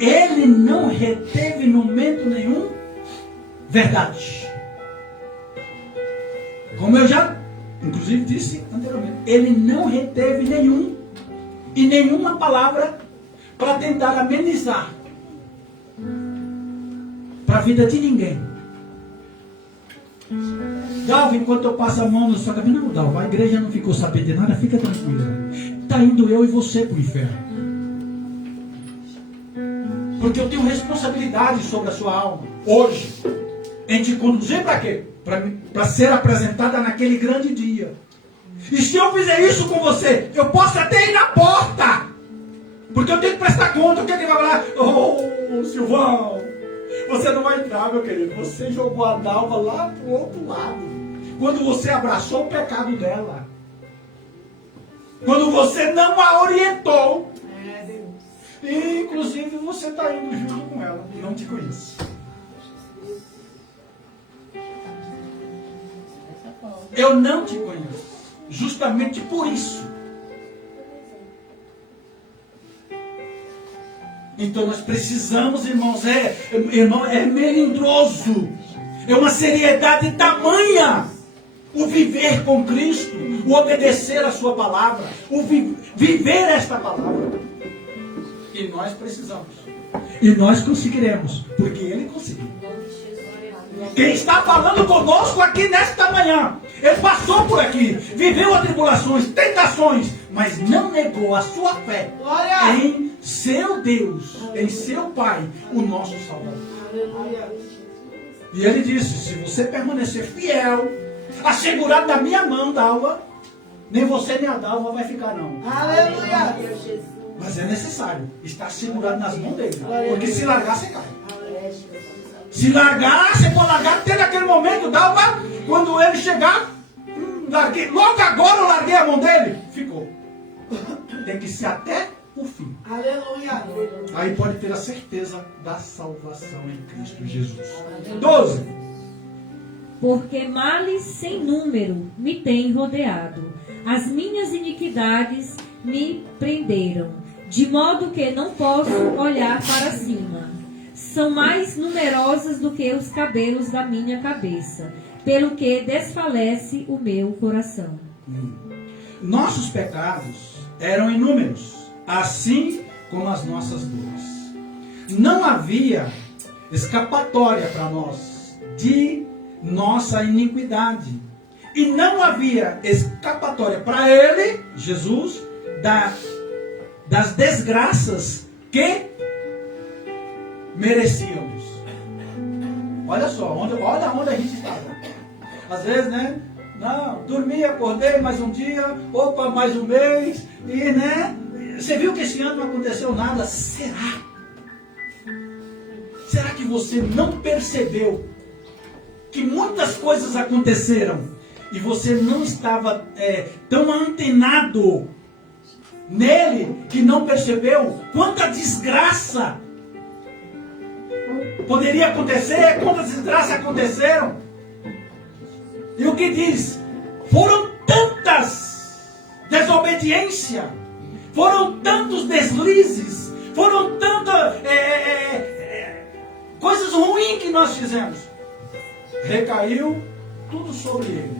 Ele não reteve em momento nenhum verdade. Como eu já, inclusive, disse anteriormente, ele não reteve nenhuma palavra para tentar amenizar para a vida de ninguém. Dalva, enquanto eu passo a mão na sua cabeça, não, Dalva, a igreja não ficou sabendo de nada, fica tranquila. Está indo eu e você para o inferno. Porque eu tenho responsabilidade sobre a sua alma, hoje, em te conduzir para quê? Para ser apresentada naquele grande dia. E se eu fizer isso com você, eu posso até ir na porta, porque eu tenho que prestar conta. O que ele vai falar? Oh, Silvão, você não vai entrar, meu querido. Você jogou a Dalva lá para o outro lado. Quando você abraçou o pecado dela. Quando você não a orientou. E, inclusive, você está indo junto com ela. Não te conheço. Eu não te conheço. Justamente por isso. Então nós precisamos, irmãos, é melindroso. É uma seriedade tamanha. O viver com Cristo, o obedecer a sua palavra, o viver esta palavra. E nós precisamos. E nós conseguiremos, porque Ele conseguiu. Quem está falando conosco aqui nesta manhã, ele passou por aqui, viveu atribulações, tentações, mas não negou a sua fé em seu Deus, em seu Pai, o nosso Salvador. E ele disse, se você permanecer fiel, assegurado da minha mão, Dalva, nem você nem a Dalva vai ficar não. Aleluia. Mas é necessário estar segurado nas mãos dele. Porque se largar, você cai. Se largar, você pode largar até naquele momento, Dalva, quando ele chegar, larguei, logo agora eu larguei a mão dele. Ficou. Tem que ser até o fim. Aleluia. Aí pode ter a certeza da salvação em Cristo Jesus. 12. Porque males sem número me têm rodeado. As minhas iniquidades me prenderam, de modo que não posso olhar para cima. São mais numerosas do que os cabelos da minha cabeça, pelo que desfalece o meu coração. Nossos pecados eram inúmeros, assim como as nossas dores. Não havia escapatória para nós de nossa iniquidade. E não havia escapatória para ele, Jesus, das desgraças que merecíamos. Olha só, olha onde a gente estava. Às vezes, né? Não, dormi, acordei mais um dia, opa, mais um mês, e né? Você viu que esse ano não aconteceu nada? Será? Será que você não percebeu que muitas coisas aconteceram e você não estava tão antenado nele que não percebeu quanta desgraça poderia acontecer, quantas desgraças aconteceram? E o que diz? Foram tantas desobediência, foram tantos deslizes, foram tantas coisas ruins que nós fizemos. Recaiu tudo sobre ele.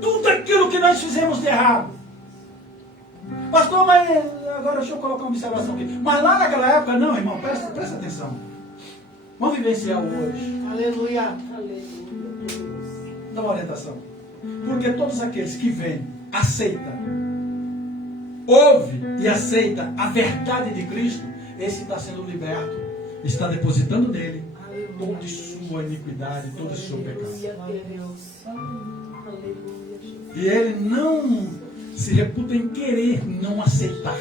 Tudo aquilo que nós fizemos de errado. Pastor, mas agora deixa eu colocar uma observação aqui. Mas lá naquela época, não, irmão, presta atenção. Vamos vivenciar o hoje. Aleluia. Dá uma orientação. Porque todos aqueles que vêm, aceitam, ouve e aceita a verdade de Cristo, esse está sendo liberto, está depositando nele toda sua iniquidade, todo o seu pecado. E ele não se reputa em querer não aceitar.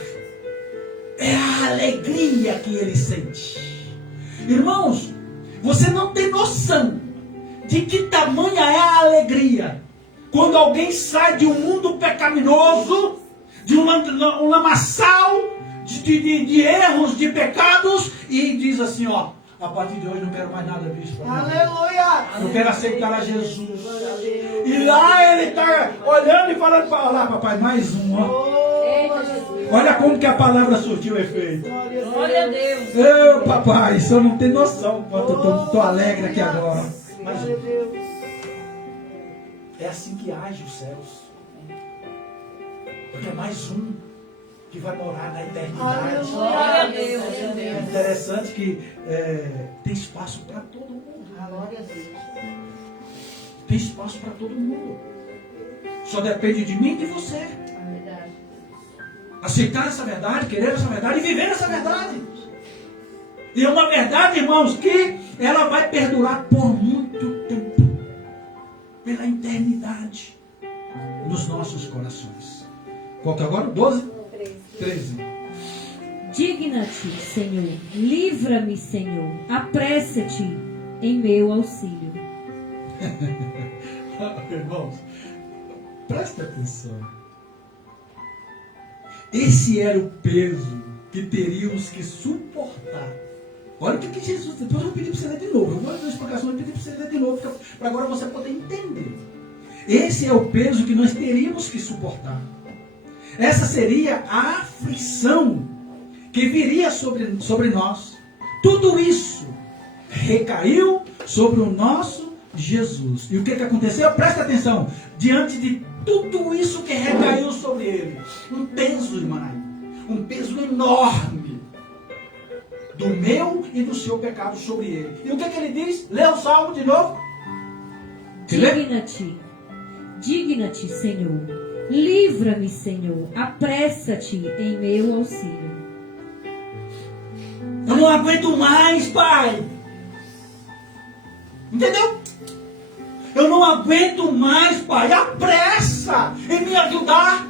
É a alegria que ele sente. Irmãos, você não tem noção de que tamanha é a alegria quando alguém sai de um mundo pecaminoso, de um lamaçal de erros, de pecados, e diz assim, ó, a partir de hoje não quero mais nada disso. Aleluia. Eu quero aceitar a Jesus. E lá ele está olhando e falando para lá, papai, mais um, ó. Olha como que a palavra surtiu efeito. Glória a Deus. Ô papai, isso eu não tenho noção quanto eu estou alegre aqui agora. Mais um. É assim que age os céus. Porque é mais um que vai morar na eternidade. Glória a Deus. É interessante que tem espaço para todo mundo. Tem espaço para todo mundo. Só depende de mim e de você. Aceitar essa verdade, querer essa verdade e viver essa verdade. E é uma verdade, irmãos, que ela vai perdurar por muito tempo. Pela eternidade. Nos nossos corações. Qual que é agora? 12? 13. Digna-te, Senhor, livra-me, Senhor, apressa-te em meu auxílio. Irmãos, presta atenção. Esse era o peso que teríamos que suportar. Olha o que Jesus... Depois eu vou pedir para você ler de novo. Eu vou dar uma explicação e pedir para você ler de novo, para agora você poder entender. Esse é o peso que nós teríamos que suportar. Essa seria a aflição que viria sobre nós. Tudo isso recaiu sobre o nosso Jesus. E o que aconteceu? Presta atenção. Diante de tudo isso que recaiu sobre ele, um peso, irmã, um peso enorme do meu e do seu pecado sobre ele. E o que ele diz? Lê o Salmo de novo. Digna-te, Senhor. Livra-me, Senhor. Apressa-te em meu auxílio. Eu não aguento mais, Pai. Entendeu? Eu não aguento mais, Pai. Apressa em me ajudar.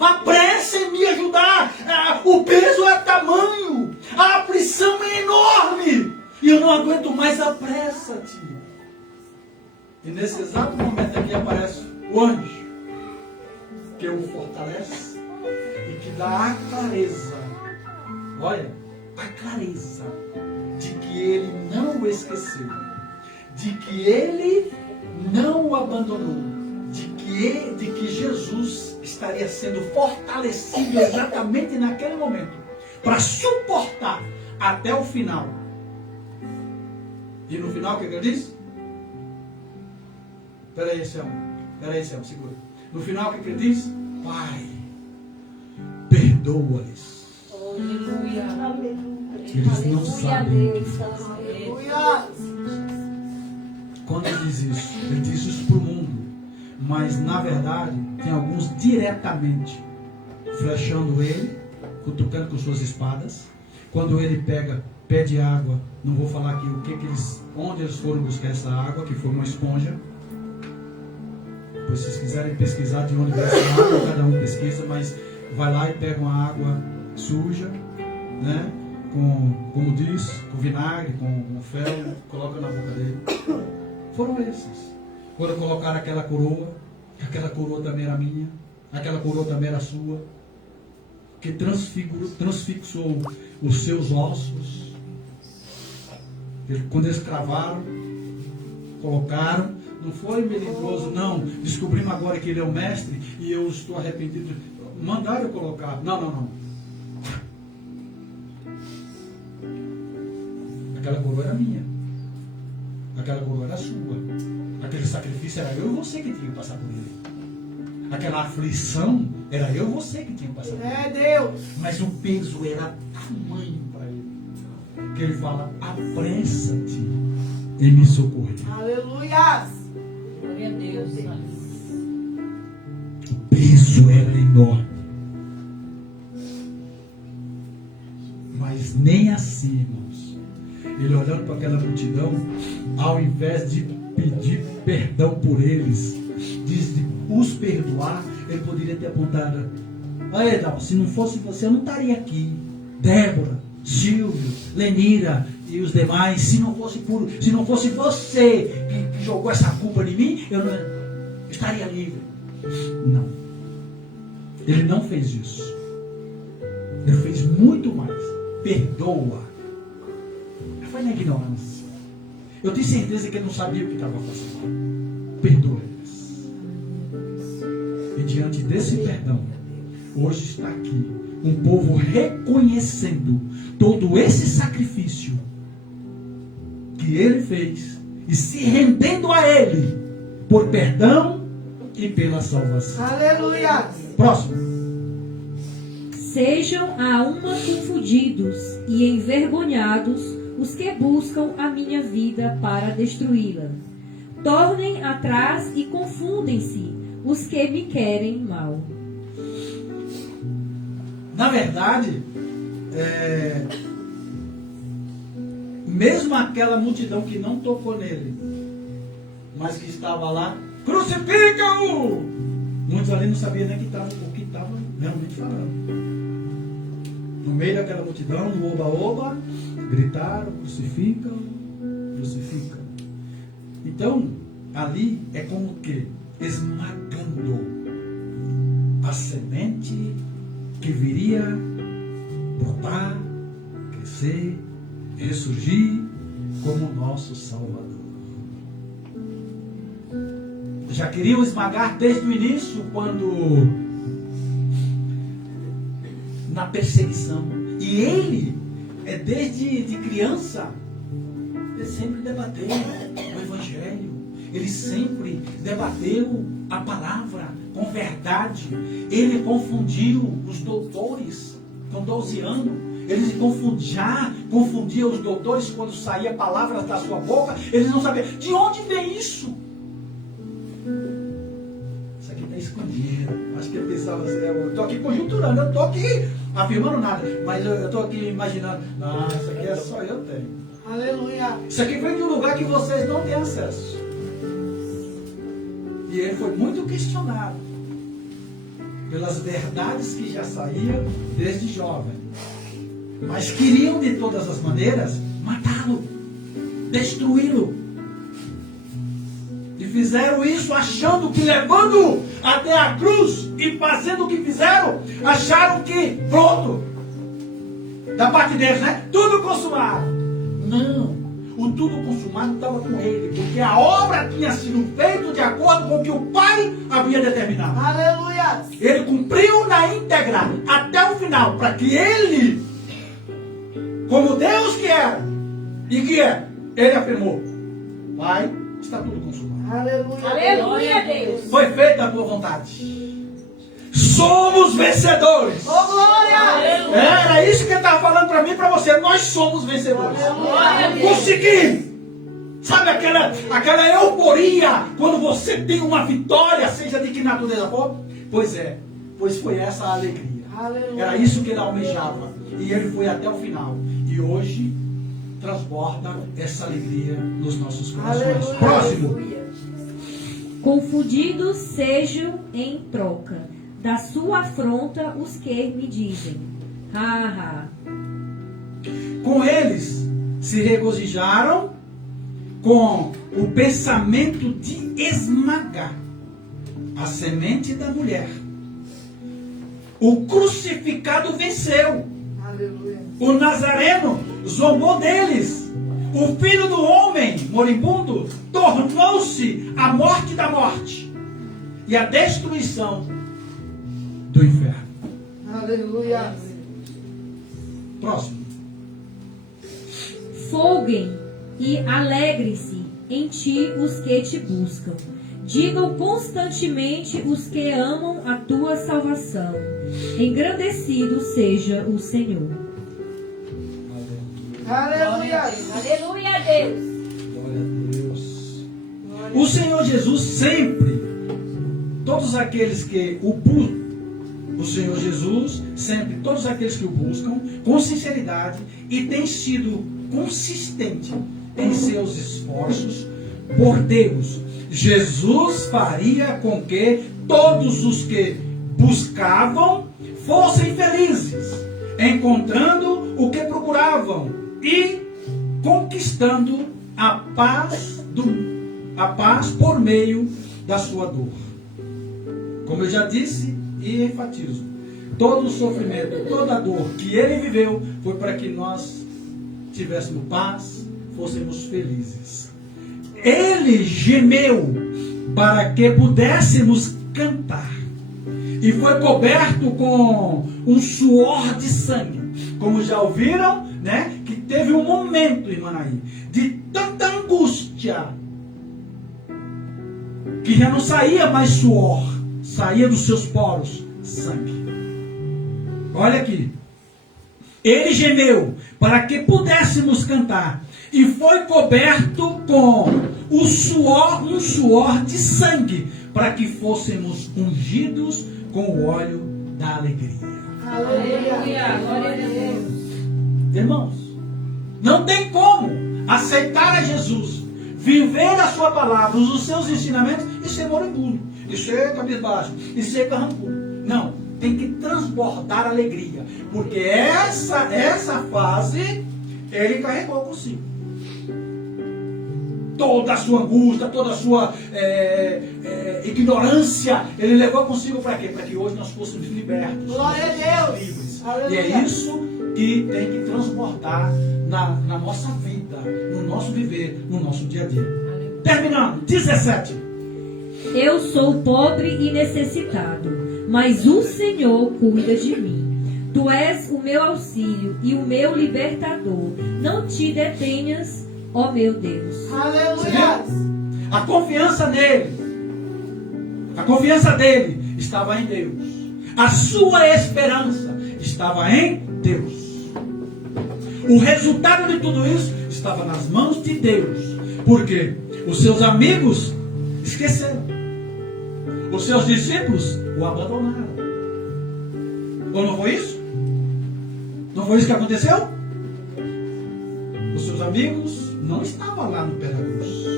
Apressa em me ajudar. O peso é tamanho. A aflição é enorme. E eu não aguento mais. Apressa-te. E nesse exato momento aqui aparece o anjo, que o fortalece e que dá a clareza. Olha, a clareza de que ele não o esqueceu, de que ele não o abandonou, de que Jesus estaria sendo fortalecido exatamente naquele momento, para suportar até o final. E no final, o que ele diz? Peraí, Selma, segura. No final, o que ele diz? Pai, perdoa-lhes. Aleluia. Eles não sabem o que fazem. Aleluia. Quando ele diz isso para o mundo, mas na verdade tem alguns diretamente flechando ele, cutucando com suas espadas. Quando ele pede água, não vou falar aqui onde eles foram buscar essa água, que foi uma esponja. Se vocês quiserem pesquisar de onde veio essa água, cada um pesquisa, mas vai lá e pega uma água suja, né? Como diz, com vinagre, com fel, coloca na boca dele. Foram esses. Quando colocaram aquela coroa também era minha, aquela coroa também era sua, que transfixou os seus ossos. Quando eles cravaram, colocaram, não foi melindroso, não. Descobrimos agora que ele é o mestre e eu estou arrependido. Mandaram eu colocar. Não. Aquela coroa era minha. Aquela coroa era sua. Aquele sacrifício era eu e você que tinha que passar por ele. Aquela aflição era eu e você que tinha que passar por ele. É Deus. Mas o peso era tamanho para ele. Que ele fala, apressa-te em me socorrer. Aleluia. Glória a Deus. O peso era enorme. Mas nem assim, irmãos. Ele olhando para aquela multidão, ao invés de pedir perdão por eles, de os perdoar, ele poderia ter apontado: olha, Edal, se não fosse você, eu não estaria aqui. Débora, Silvio, Lenira e os demais, se não fosse você que jogou essa culpa em mim, eu não estaria livre. Não. Ele não fez isso. Ele fez muito mais. Perdoa. Foi na ignorância. Eu tenho certeza que ele não sabia o que estava fazendo. Perdoa eles. E diante desse perdão, hoje está aqui um povo reconhecendo todo esse sacrifício que ele fez e se rendendo a ele por perdão e pela salvação. Aleluia. Próximo. Sejam a uma confundidos e envergonhados os que buscam a minha vida para destruí-la. Tornem atrás e confundem-se os que me querem mal. Na verdade, mesmo aquela multidão que não tocou nele, mas que estava lá, crucifica-o! Muitos ali não sabiam nem o que estava realmente falando. No meio daquela multidão, no oba-oba, gritaram, crucificam. Então, ali é como que esmagando a semente que viria brotar, crescer, ressurgir como nosso Salvador. Já queriam esmagar desde o início, quando na perseguição. E ele, desde criança, ele sempre debateu o Evangelho. Ele sempre debateu a palavra com verdade. Ele confundiu os doutores com 12 anos. Ele confundia os doutores quando saía palavras da sua boca. Eles não sabiam de onde vem isso. Isso aqui está escondido. Acho que ele pensava assim, eu estou aqui conjunturando, eu não estou aqui afirmando nada, mas eu estou aqui imaginando, isso aqui é só eu tenho. Aleluia. Isso aqui vem de um lugar que vocês não têm acesso. E ele foi muito questionado pelas verdades que já saíam desde jovem. Mas queriam de todas as maneiras matá-lo, destruí-lo. E fizeram isso achando que, levando até a cruz e fazendo o que fizeram, acharam que, pronto, da parte deles, né? Tudo consumado. Não, o tudo consumado estava com ele, porque a obra tinha sido feita de acordo com o que o Pai havia determinado. Aleluia. Ele cumpriu na íntegra até o final, para que ele, como Deus que era e que é, ele afirmou: Pai, está tudo consumado. Aleluia. Aleluia, Deus. Foi feita a tua vontade. Somos vencedores. Oh, glória. Era isso que ele estava falando para mim e para você. Nós somos vencedores. Consegui. Sabe aquela euforia quando você tem uma vitória, seja de que natureza for? Pois é. Pois foi essa a alegria. Aleluia. Era isso que ele almejava. E ele foi até o final. E hoje transborda essa alegria nos nossos corações. Aleluia. Próximo. Confundidos sejam em troca da sua afronta os que me dizem: ha, ha. Com eles se regozijaram com o pensamento de esmagar a semente da mulher. O crucificado venceu. Aleluia. O Nazareno zombou deles. O filho do homem moribundo tornou-se a morte da morte e a destruição do inferno. Aleluia. Próximo. Folguem e alegrem-se em ti os que te buscam. Digam constantemente os que amam a tua salvação. Engrandecido seja o Senhor. Aleluia. Aleluia, Deus. Glória a Deus. O Senhor Jesus sempre, todos aqueles que o buscam, o Senhor Jesus sempre, todos aqueles que o buscam com sinceridade e tem sido consistente em seus esforços por Deus, Jesus faria com que todos os que buscavam fossem felizes, encontrando o que procuravam e conquistando a paz por meio da sua dor. Como eu já disse e enfatizo, todo o sofrimento, toda a dor que ele viveu foi para que nós tivéssemos paz, fôssemos felizes. Ele gemeu para que pudéssemos cantar. E foi coberto com um suor de sangue. Como já ouviram, né? Que teve um momento em Manaí de tanta angústia que já não saía mais suor, saía dos seus poros sangue. Olha aqui. Ele gemeu para que pudéssemos cantar. E foi coberto com o suor, um suor de sangue, para que fôssemos ungidos com o óleo da alegria. Aleluia. Glória a Deus. Irmãos, não tem como aceitar a Jesus, viver a sua palavra, os seus ensinamentos e ser moribundo, e ser cabisbaixo, e ser carrancudo. Não, tem que transbordar alegria, porque essa fase ele carregou consigo. Toda a sua angústia, toda a sua ignorância, ele levou consigo para quê? Para que hoje nós fôssemos libertos. Glória a Deus. Livres. Aleluia. E é isso que tem que transbordar na nossa vida, no nosso viver, no nosso dia a dia. Terminando, 17. Eu sou pobre e necessitado, mas o Senhor cuida de mim. Tu és o meu auxílio e o meu libertador. Não te detenhas, ó meu Deus. Aleluia. A confiança dele estava em Deus. A sua esperança estava em Deus. O resultado de tudo isso estava nas mãos de Deus. Porque os seus amigos esqueceram. Os seus discípulos o abandonaram. Ou não foi isso? Não foi isso que aconteceu? Os seus amigos não estavam lá no pé da cruz.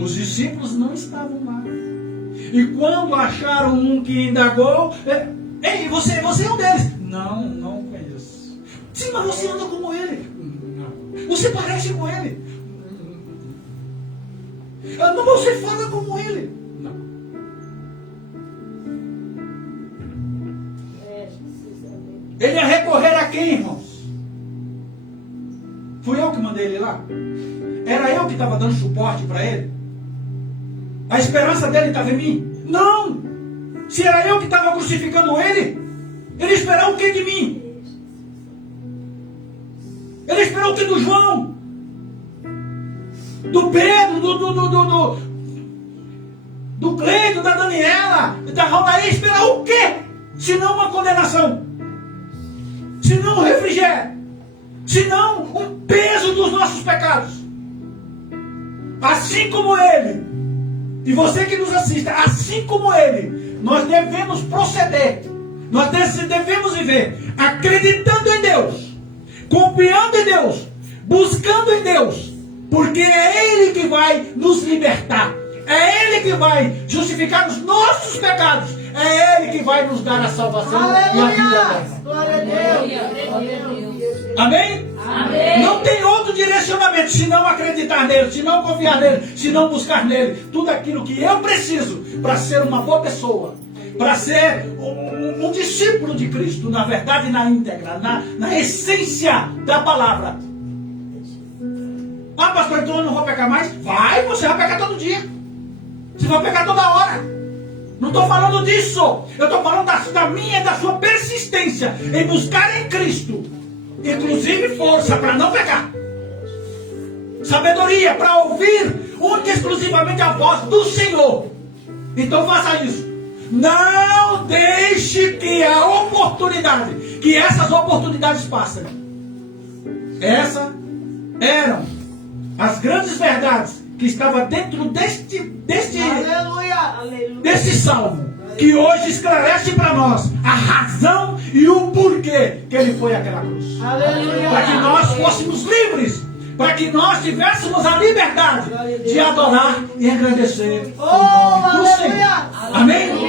Os discípulos não estavam lá. E quando acharam um que indagou, ei, você é um deles? Não conheço. Sim, mas você anda como ele. Não. Você parece com ele. Não, você fala como ele. Não. Ele ia recorrer a quem, irmãos? Fui eu que mandei ele lá? Era eu que estava dando suporte para ele? A esperança dele estava em mim? Não! Se era eu que estava crucificando ele, ele esperou o que de mim? Ele esperou o que do João? Do Pedro, do Cleiton, da Daniela, da Rodaí? Esperou o quê? Se não uma condenação? Se não um refrigério? Se não um peso dos nossos pecados? Assim como ele, e você que nos assista, assim como ele, nós devemos proceder, nós devemos viver acreditando em Deus, confiando em Deus, buscando em Deus, porque é Ele que vai nos libertar, é Ele que vai justificar os nossos pecados, é Ele que vai nos dar a salvação e a vida eterna. Glória a Deus. Glória a Deus. Amém? Amém. Não tem outro direcionamento se não acreditar nele, se não confiar nele, se não buscar nele. Tudo aquilo que eu preciso para ser uma boa pessoa, para ser um discípulo de Cristo, na verdade, na íntegra, na essência da palavra. Ah, pastor, então eu não vou pecar mais? Vai, você vai pecar todo dia. Você vai pecar toda hora. Não estou falando disso. Eu estou falando da minha e da sua persistência em buscar em Cristo. Inclusive força para não pecar. Sabedoria para ouvir única e exclusivamente a voz do Senhor. Então faça isso. Não deixe que essas oportunidades passem. Essas eram as grandes verdades que estavam dentro desse salmo, que hoje esclarece para nós a razão e o porquê que ele foi àquela cruz. Aleluia. Para que nós fôssemos livres, para que nós tivéssemos a liberdade de adorar e engrandecer o nome do Senhor. Amém?